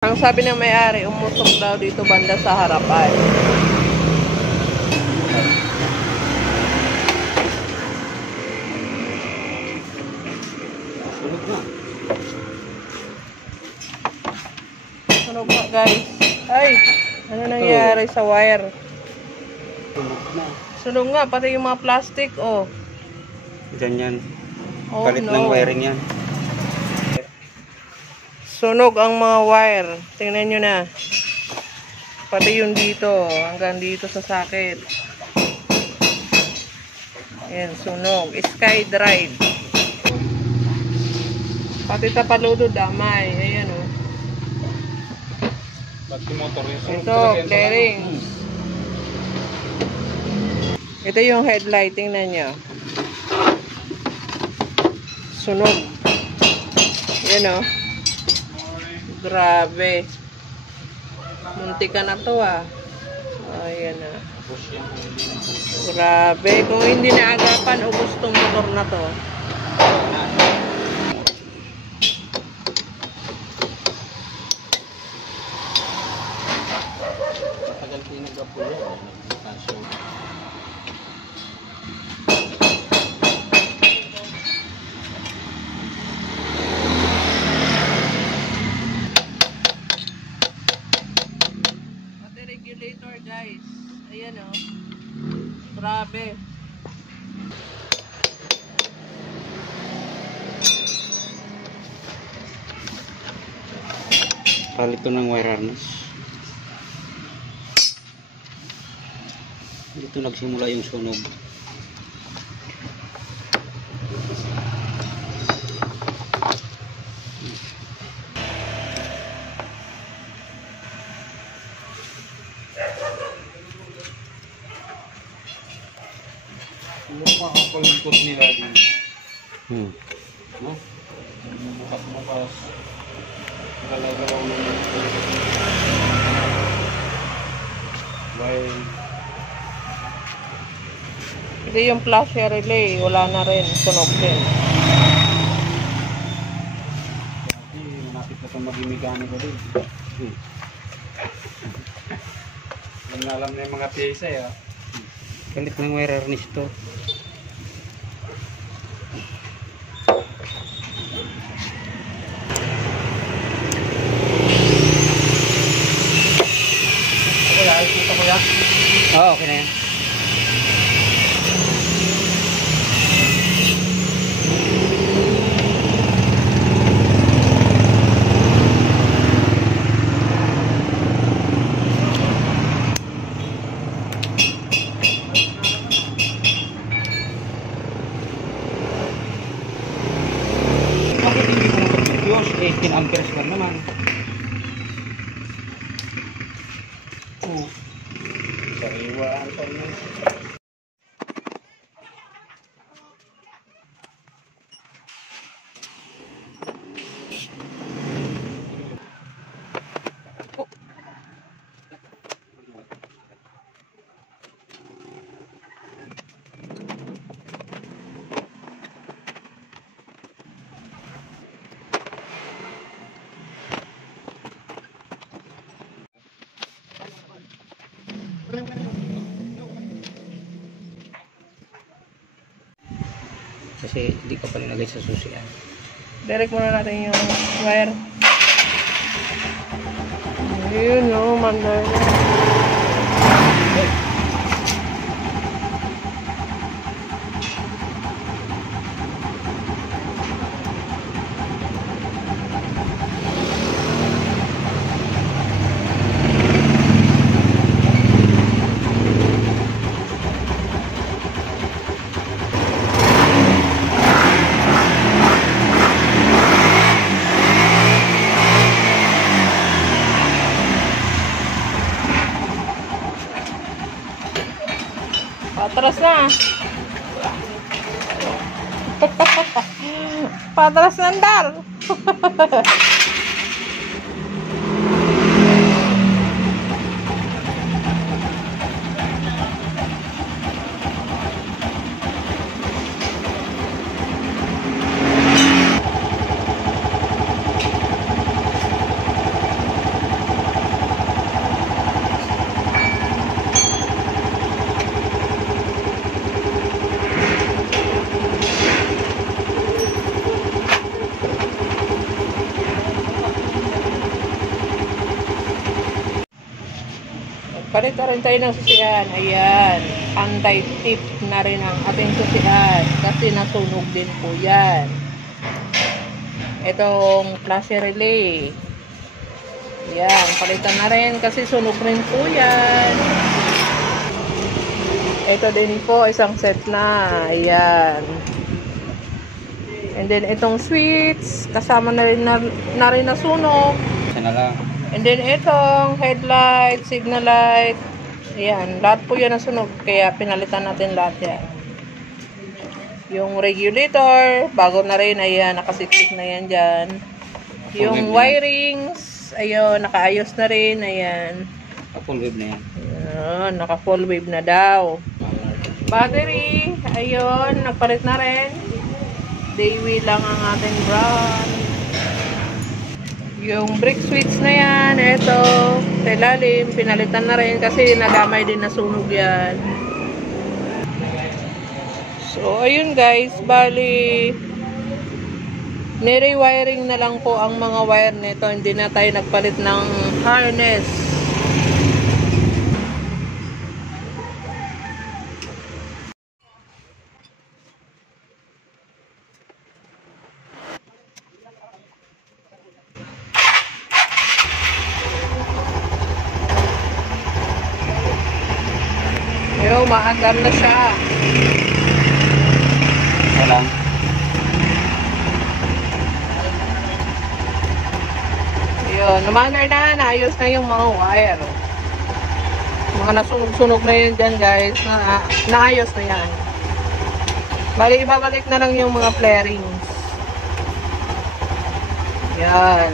Ang sabi ng may-ari, umusok daw dito banda sa harapan. Sunog na guys. Ay, ano nangyari sa wire? Sunog nga, pati yung mga plastic, oh. Ganyan. Oh, Palit no. ng wiring yan. Sunog ang mga wire. Tingnan nyo na. Pati yung dito, hanggang dito sa socket. Ayan, sunog. Sky Drive. Pati tapaludo damay. Ayan, oh. Ito, flaring. Ito yung headlight. Tingnan nyo. Sunog. Ayan, oh. Grabe. Muntika na to, ah. Ayan, ah. Grabe. Kung hindi naagapan, ubos tong motor na to. Tagal pinagapulo. Regulator guys, ayan o, grabe. Palit ito ng wire harness. Dito nagsimula yung sunog. Yung makakalingkot nila din. No? Bukas-bukas. Galagalaw ng while Hindi yung flasher relay, wala na rin, sunog din. malapit na itong maging mekaniko din. Alam na yung mga pyesa eh. Palit ng wire harness ito. Kuya, ayos ito kuya. Oo, okay na yan. Bakit hindi ko mag-videos? 18 amperes lang naman. Sariwa ang tayo. Kasi hindi ka pa nilagay sa susian. Direct muna natin yung wire. Ayun, no, mandar. Patras na. Patras na andar. Palit na rin tayo ng susian. Ayan. Anti-tip na rin ang ating susian. Kasi nasunog din po yan. Itong flash relay. Ayan. Palitan na rin kasi sunog rin po yan. Ito din po, isang set na. Ayan. And then, itong switch, kasama na rin na sunog. Isa na lang. And then, itong headlight, signal light. Ayan, lahat po yan nasunog. Kaya, pinalitan natin lahat yan. Yung regulator, bago na rin. Ayan, nakasiksik na yan dyan. Yung wirings, ayun, nakaayos na rin. Ayan. Full wave na yan. Ayan, naka full wave na daw. Battery, ayun, nagpalit na rin. Daewoo lang ang ating brand. Yung brake switch na yan, ito, sa ilalim, pinalitan na rin kasi nadamay din na sunog yan. So, ayun guys, bali, nirewiring na lang po ang mga wire nito. Hindi na tayo nagpalit ng harness. Yo, maagam na siya. Wala. Yun, namanner na, naayos na yung mga wire. Mga nasunog-sunog na yun dyan guys, naayos na yan. Bali, ibabalik na lang yung mga flarings. Yan.